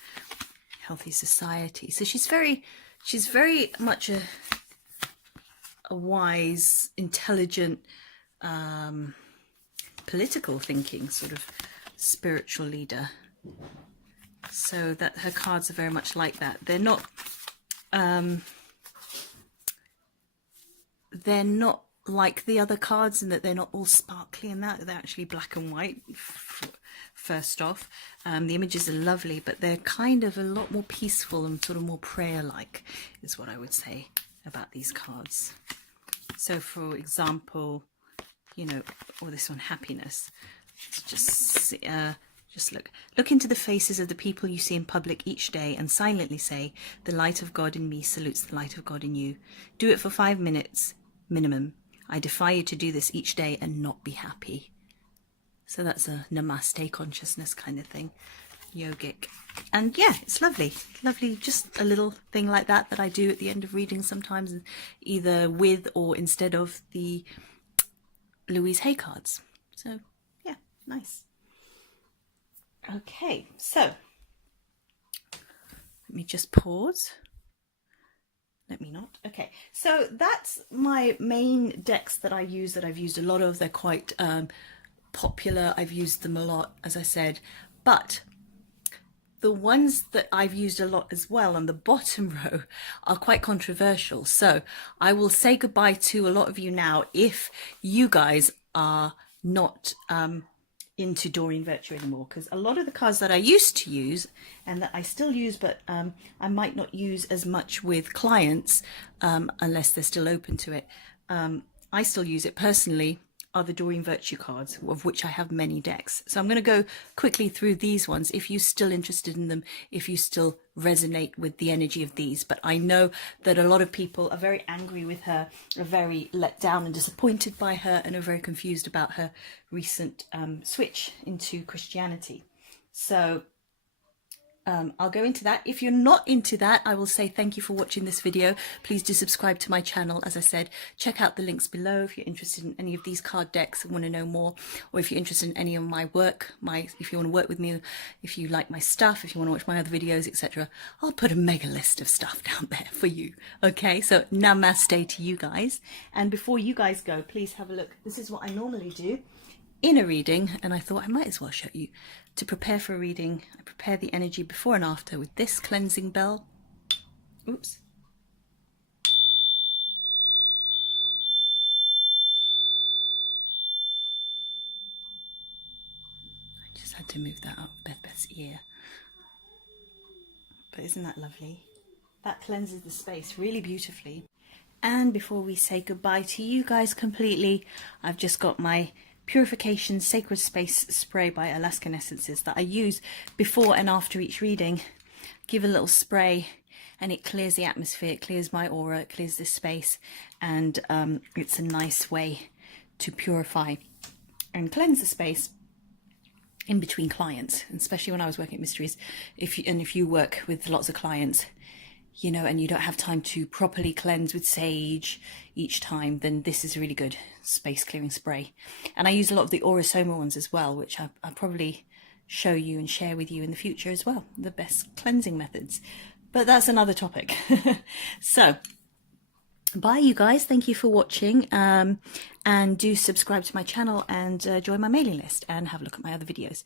healthy society. So she's very much a wise, intelligent, political thinking sort of spiritual leader. So that her cards are very much like that. They're not like the other cards in that they're not all sparkly and that. They're actually black and white, first off. The images are lovely, but they're kind of a lot more peaceful and sort of more prayer-like is what I would say about these cards. So for example, you know, or this one, happiness. Just look into the faces of the people you see in public each day and silently say, the light of God in me salutes the light of God in you. Do it for 5 minutes minimum. I defy you to do this each day and not be happy. So that's a namaste consciousness kind of thing, yogic. And yeah, it's lovely, lovely. Just a little thing like that that I do at the end of readings sometimes, either with or instead of the Louise Hay cards. So yeah, nice. Okay, so let me just pause. Let me not. Okay, so that's my main decks that I use, that I've used a lot of. They're quite popular. I've used them a lot, as I said, but the ones that I've used a lot as well on the bottom row are quite controversial. So I will say goodbye to a lot of you now if you guys are not into Doreen Virtue anymore, because a lot of the cards that I used to use and that I still use, but I might not use as much with clients unless they're still open to it. I still use it personally, are the Doreen Virtue cards, of which I have many decks. So I'm going to go quickly through these ones if you're still interested in them, if you still resonate with the energy of these. But I know that a lot of people are very angry with her, are very let down and disappointed by her, and are very confused about her recent switch into Christianity. So I'll go into that. If you're not into that, I will say thank you for watching this video. Please do subscribe to my channel. As I said, check out the links below if you're interested in any of these card decks and want to know more, or if you're interested in any of my work, if you want to work with me, if you like my stuff, if you want to watch my other videos, etc. I'll put a mega list of stuff down there for you. Okay, so namaste to you guys. And before you guys go, please have a look. This is what I normally do in a reading, and I thought I might as well show you. To prepare for a reading, I prepare the energy before and after with this cleansing bell. Oops. I just had to move that up Beth's ear. But isn't that lovely? That cleanses the space really beautifully. And before we say goodbye to you guys completely, I've just got my Purification Sacred Space spray by Alaskan Essences that I use before and after each reading. Give a little spray and it clears the atmosphere, it clears my aura, it clears this space, and it's a nice way to purify and cleanse the space in between clients, especially when I was working at Mysteries. If you work with lots of clients, you know, and you don't have time to properly cleanse with sage each time, then this is a really good space clearing spray. And I use a lot of the Aurosoma ones as well, which I'll probably show you and share with you in the future as well, the best cleansing methods. But that's another topic. So bye you guys, thank you for watching, and do subscribe to my channel and join my mailing list and have a look at my other videos.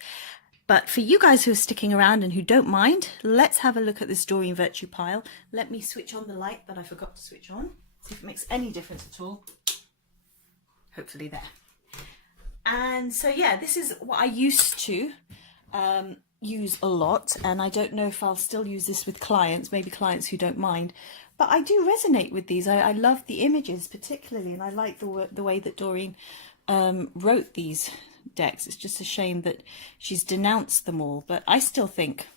But for you guys who are sticking around and who don't mind, let's have a look at this Doreen Virtue pile. Let me switch on the light that I forgot to switch on. See if it makes any difference at all. Hopefully there. And so yeah, this is what I used to use a lot. And I don't know if I'll still use this with clients, maybe clients who don't mind. But I do resonate with these. I love the images particularly. And I like the way that Doreen wrote these decks. It's just a shame that she's denounced them all, but I still think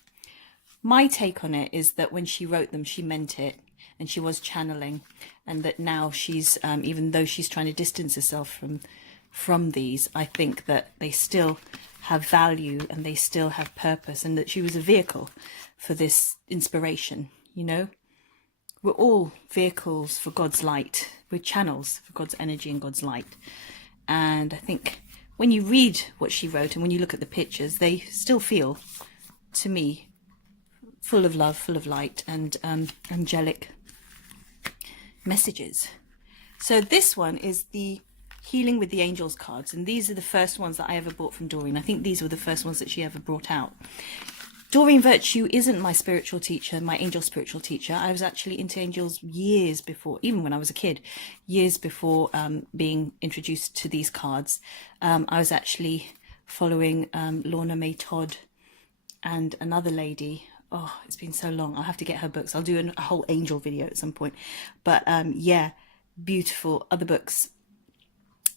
my take on it is that when she wrote them she meant it, and she was channeling, and that now she's even though she's trying to distance herself from these, I think that they still have value and they still have purpose, and that she was a vehicle for this inspiration. You know, we're all vehicles for God's light, we're channels for God's energy and God's light. And I think when you read what she wrote and when you look at the pictures, they still feel, to me, full of love, full of light, and angelic messages. So this one is the Healing with the Angels cards, and these are the first ones that I ever bought from Doreen. I think these were the first ones that she ever brought out. Doreen Virtue isn't my spiritual teacher, my angel spiritual teacher. I was actually into angels years before, even when I was a kid, years before being introduced to these cards. I was actually following Lorna Mae Todd and another lady. Oh, it's been so long. I'll have to get her books. I'll do a whole angel video at some point. But yeah, beautiful other books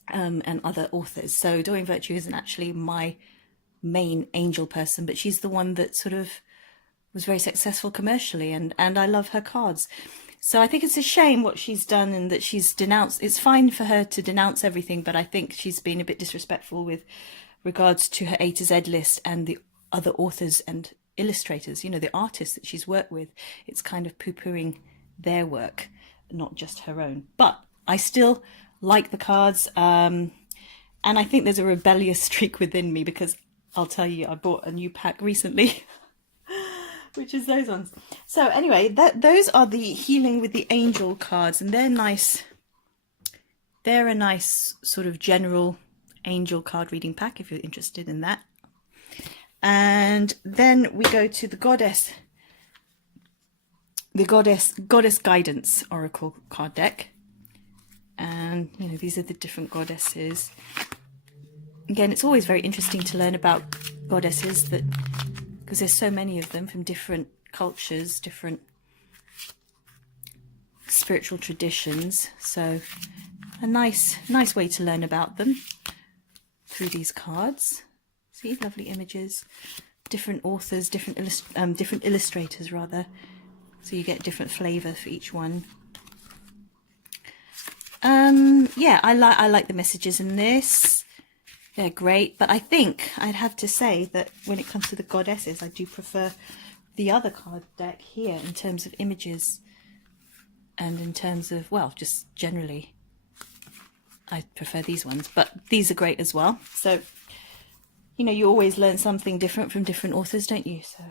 and other authors. So Doreen Virtue isn't actually my main angel person, but she's the one that sort of was very successful commercially, and I love her cards. So I think it's a shame what she's done and that she's denounced. It's fine for her to denounce everything, but I think she's been a bit disrespectful with regards to her A to Z list and the other authors and illustrators, you know, the artists that she's worked with. It's kind of poo-pooing their work, not just her own. But I still like the cards, and I think there's a rebellious streak within me, because I'll tell you, I bought a new pack recently which is those ones. So anyway, those are the Healing with the Angel cards, and they're nice. They're a nice sort of general angel card reading pack if you're interested in that. And then we go to the goddess guidance oracle card deck. And you know, these are the different goddesses. Again, it's always very interesting to learn about goddesses, that because there's so many of them from different cultures, different spiritual traditions. So a nice way to learn about them through these cards. See, lovely images, different authors, different illustrators rather. So you get different flavour for each one. Yeah, I like the messages in this. They're great, but I think I'd have to say that when it comes to the goddesses, I do prefer the other card deck here in terms of images and in terms of, well, just generally, I prefer these ones, but these are great as well. So, you know, you always learn something different from different authors, don't you? So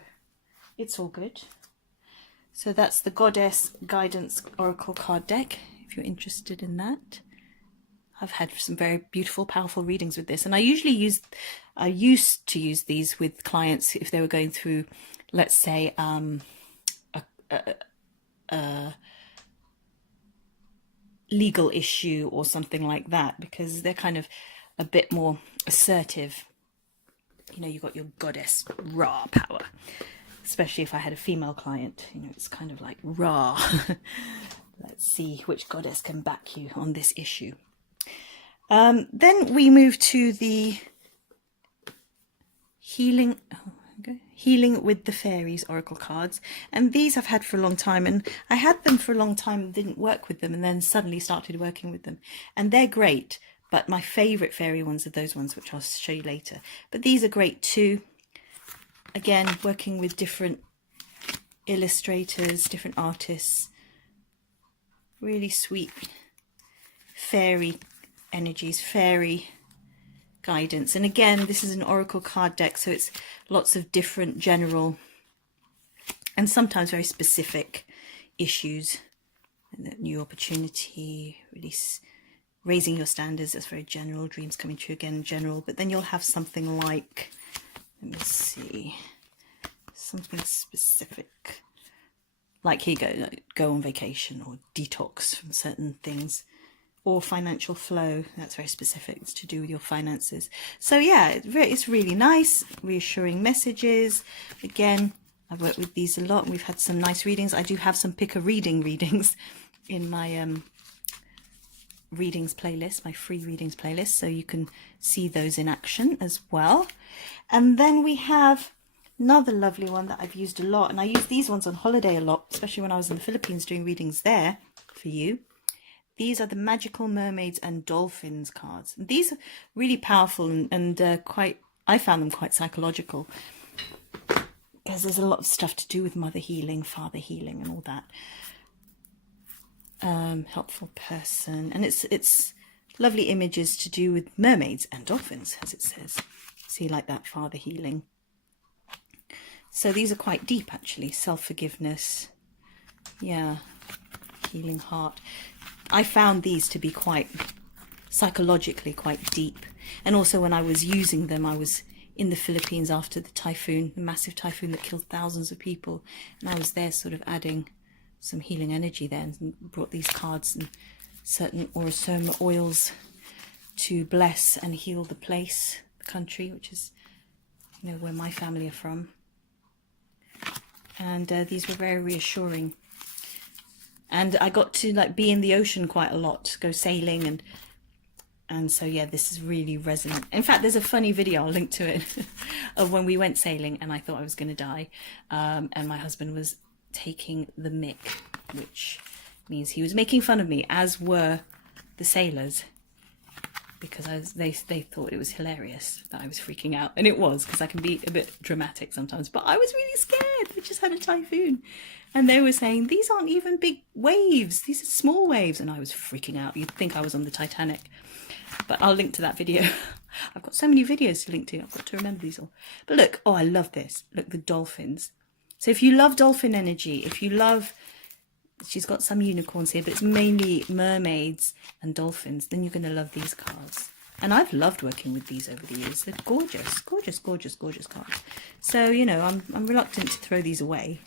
it's all good. So that's the Goddess Guidance Oracle card deck, if you're interested in that. I've had some very beautiful, powerful readings with this, and I used to use these with clients if they were going through, let's say, a legal issue or something like that, because they're kind of a bit more assertive. You know, you've got your goddess raw power, especially if I had a female client. You know, it's kind of like raw. Let's see which goddess can back you on this issue. Then we move to the Healing with the Fairies Oracle cards, and these I've had for a long time, and I had them for a long time and didn't work with them, and then suddenly started working with them, and they're great, but my favourite fairy ones are those ones, which I'll show you later. But these are great too. Again, working with different illustrators, different artists, really sweet fairy energies, fairy guidance. And again, this is an oracle card deck, so it's lots of different general and sometimes very specific issues. And that new opportunity, really raising your standards, that's very general. Dreams coming true, again, general. But then you'll have something like, let me see, something specific, like here you go on vacation or detox from certain things. Or financial flow, that's very specific. It's to do with your finances. So yeah, it's really nice, reassuring messages. Again, I've worked with these a lot, and we've had some nice readings. I do have some pick a readings in my readings playlist, my free readings playlist, so you can see those in action as well. And then we have another lovely one that I've used a lot, and I use these ones on holiday a lot, especially when I was in the Philippines doing readings there for you. These are the Magical Mermaids and Dolphins cards. These are really powerful and quite, I found them quite psychological, because there's a lot of stuff to do with mother healing, father healing and all that. Helpful person. And it's lovely images to do with mermaids and dolphins, as it says. See, like that father healing. So these are quite deep, actually. Self-forgiveness. Yeah. Healing heart. I found these to be quite psychologically quite deep. And also when I was using them, I was in the Philippines after the typhoon, the massive typhoon that killed thousands of people. And I was there sort of adding some healing energy there, and brought these cards and certain orosoma oils to bless and heal the place, country, which is, you know, where my family are from. And these were very reassuring. And I got to like be in the ocean quite a lot, go sailing, and so yeah, this is really resonant. In fact, there's a funny video, I'll link to it, of when we went sailing and I thought I was going to die, and my husband was taking the mick, which means he was making fun of me, as were the sailors, because they thought it was hilarious that I was freaking out, and it was, because I can be a bit dramatic sometimes, but I was really scared. We just had a typhoon, and they were saying these aren't even big waves, these are small waves, and I was freaking out. You'd think I was on the Titanic. But I'll link to that video. I've got so many videos to link to. I've got to remember these all. But look, oh, I love this. Look, the dolphins. So if you love dolphin energy, if you love, she's got some unicorns here, but it's mainly mermaids and dolphins, then you're going to love these cards. And I've loved working with these over the years. They're gorgeous, gorgeous, gorgeous, gorgeous cards. So, you know, I'm reluctant to throw these away.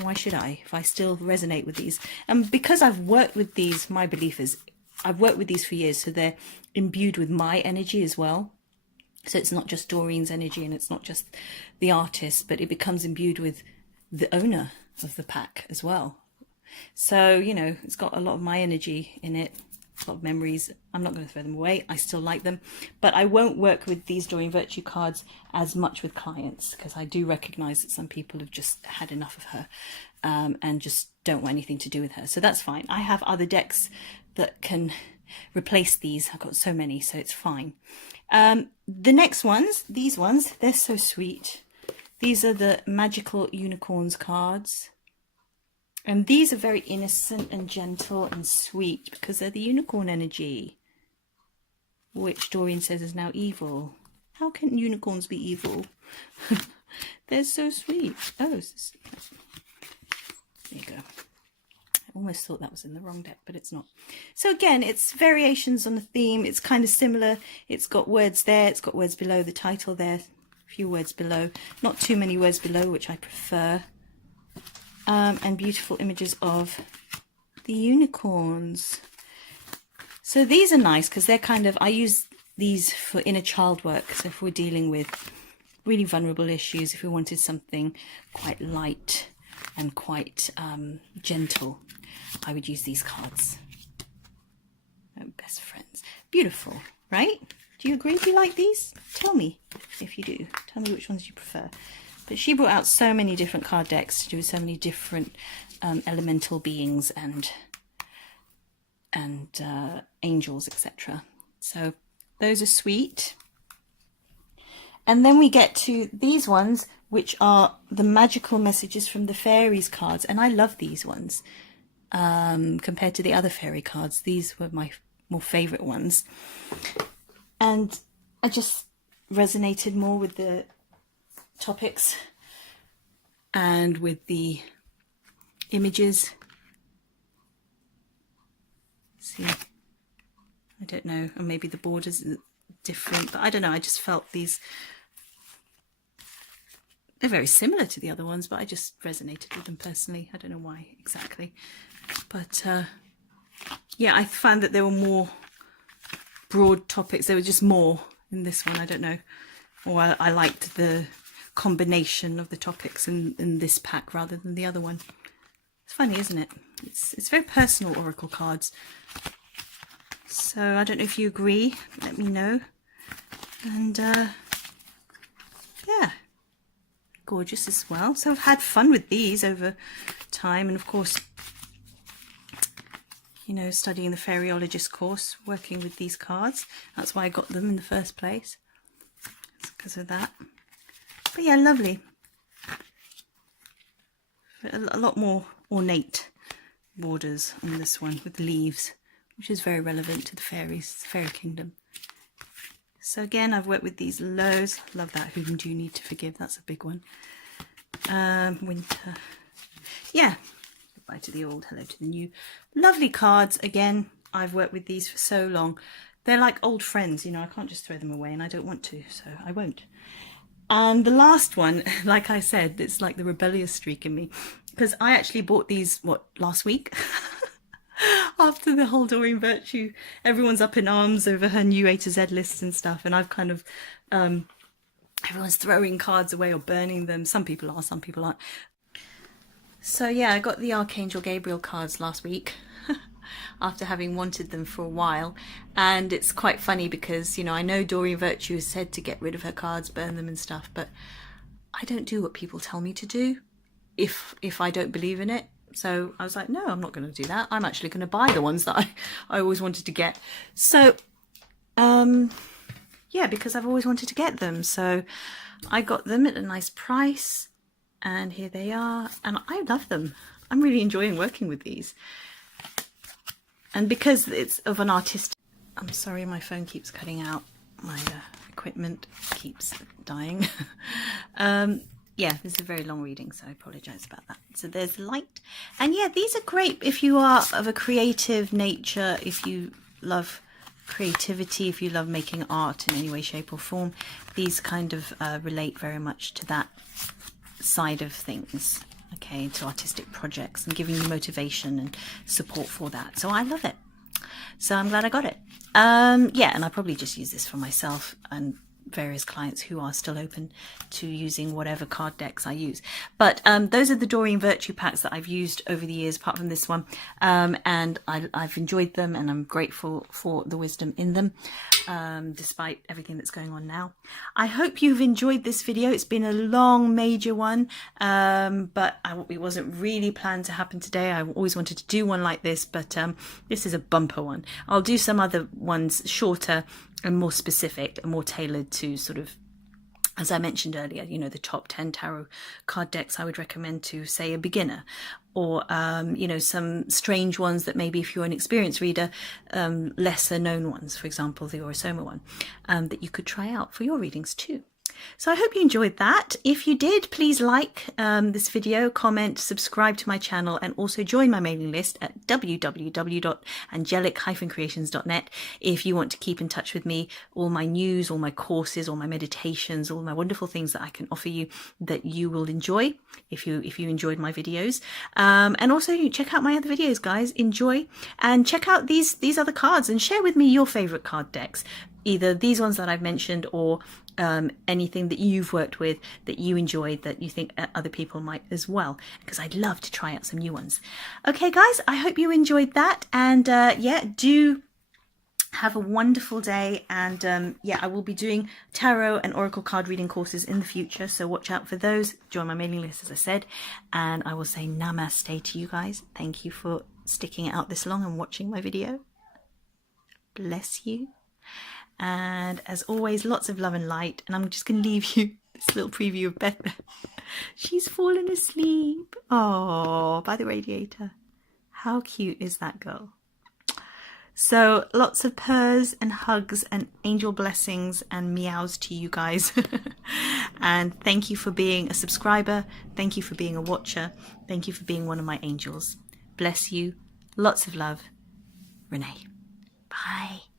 Why should I, if I still resonate with these? And because I've worked with these, my belief is, I've worked with these for years, so they're imbued with my energy as well. So it's not just Doreen's energy, and it's not just the artist, but it becomes imbued with the owner of the pack as well. So, you know, it's got a lot of my energy in it, a lot of memories. I'm not going to throw them away. I still like them, but I won't work with these Doreen Virtue cards as much with clients, because I do recognize that some people have just had enough of her, and just don't want anything to do with her. So that's fine. I have other decks that can replace these. I've got so many, so it's fine. The next ones, these ones, they're so sweet. These are the Magical Unicorns cards. And these are very innocent and gentle and sweet because they're the unicorn energy, which Doreen says is now evil. How can unicorns be evil? They're so sweet. Oh, there you go. I almost thought that was in the wrong deck, but it's not. So again, it's variations on the theme. It's kind of similar. It's got words there. It's got words below the title there. A few words below. Not too many words below, which I prefer. And beautiful images of the unicorns. So these are nice because they're kind of, I use these for inner child work. So if we're dealing with really vulnerable issues, if we wanted something quite light and quite gentle, I would use these cards. Oh, best friends. Beautiful, right? Do you agree? Do you like these? Tell me if you do. Tell me which ones you prefer. But she brought out so many different card decks to do with so many different elemental beings and angels, etc. So those are sweet. And then we get to these ones, which are the Magical Messages from the Fairies cards. And I love these ones. Compared to the other fairy cards, these were my more favourite ones. And I just resonated more with the topics and with the images. See, I don't know, or maybe the borders are different, but I don't know, I just felt these, they're very similar to the other ones, but I just resonated with them personally. I don't know why exactly, but yeah, I found that there were more broad topics. There were just more in this one, I don't know, or I liked the combination of the topics in this pack rather than the other one. It's funny, isn't it? It's very personal oracle cards. So I don't know if you agree, let me know. And yeah, gorgeous as well. So I've had fun with these over time, and of course, you know, studying the Fairyologist course, working with these cards. That's why I got them in the first place. It's because of that. But yeah, lovely. A lot more ornate borders on this one with leaves, which is very relevant to the fairies, fairy kingdom. So again, I've worked with these lows. Love that. Whom do you need to forgive? That's a big one. Winter. Yeah. Goodbye to the old, hello to the new. Lovely cards. Again, I've worked with these for so long. They're like old friends, you know, I can't just throw them away, and I don't want to, so I won't. And the last one, like I said, it's like the rebellious streak in me, because I actually bought these, what, last week? after the whole Doreen Virtue, everyone's up in arms over her new A to Z lists and stuff, and I've kind of everyone's throwing cards away or burning them. Some people are, some people aren't. So yeah, I got the Archangel Gabriel cards last week after having wanted them for a while, and it's quite funny because, you know, I know Doreen Virtue has said to get rid of her cards, burn them and stuff, but I don't do what people tell me to do if I don't believe in it. So I was like, no, I'm not going to do that. I'm actually going to buy the ones that I always wanted to get. So yeah, because I've always wanted to get them. So I got them at a nice price, and here they are, and I love them. I'm really enjoying working with these. And because it's of an artistic... I'm sorry, my phone keeps cutting out. My equipment keeps dying. Yeah, this is a very long reading, so I apologise about that. So there's light. And yeah, these are great if you are of a creative nature, if you love creativity, if you love making art in any way, shape or form. These kind of relate very much to that side of things, okay, to artistic projects and giving you motivation and support for that. So I love it. So I'm glad I got it. Yeah, and I probably just use this for myself and various clients who are still open to using whatever card decks I use. But those are the Doreen Virtue packs that I've used over the years, apart from this one, and I've enjoyed them, and I'm grateful for the wisdom in them, despite everything that's going on now. I hope you've enjoyed this video. It's been a long major one, but it wasn't really planned to happen today. I always wanted to do one like this, but this is a bumper one. I'll do some other ones shorter and more specific and more tailored to sort of, as I mentioned earlier, you know, the top 10 tarot card decks I would recommend to, say, a beginner, or, you know, some strange ones that maybe if you're an experienced reader, lesser known ones, for example, the Orosoma one, that you could try out for your readings too. So I hope you enjoyed that. If you did, please like this video, comment, subscribe to my channel, and also join my mailing list at www.angelic-creations.net if you want to keep in touch with me, all my news, all my courses, all my meditations, all my wonderful things that I can offer you that you will enjoy if you enjoyed my videos. And also you check out my other videos, guys. Enjoy and check out these other cards and share with me your favorite card decks, either these ones that I've mentioned or anything that you've worked with that you enjoyed that you think other people might as well, because I'd love to try out some new ones. Okay guys, I hope you enjoyed that, and yeah, do have a wonderful day, and yeah, I will be doing tarot and oracle card reading courses in the future, so watch out for those. Join my mailing list, as I said, and I will say namaste to you guys. Thank you for sticking it out this long and watching my video. Bless you. And as always, lots of love and light. And I'm just going to leave you this little preview of Beth. She's fallen asleep. Oh, by the radiator. How cute is that girl? So lots of purrs and hugs and angel blessings and meows to you guys. And thank you for being a subscriber. Thank you for being a watcher. Thank you for being one of my angels. Bless you. Lots of love. Renee. Bye.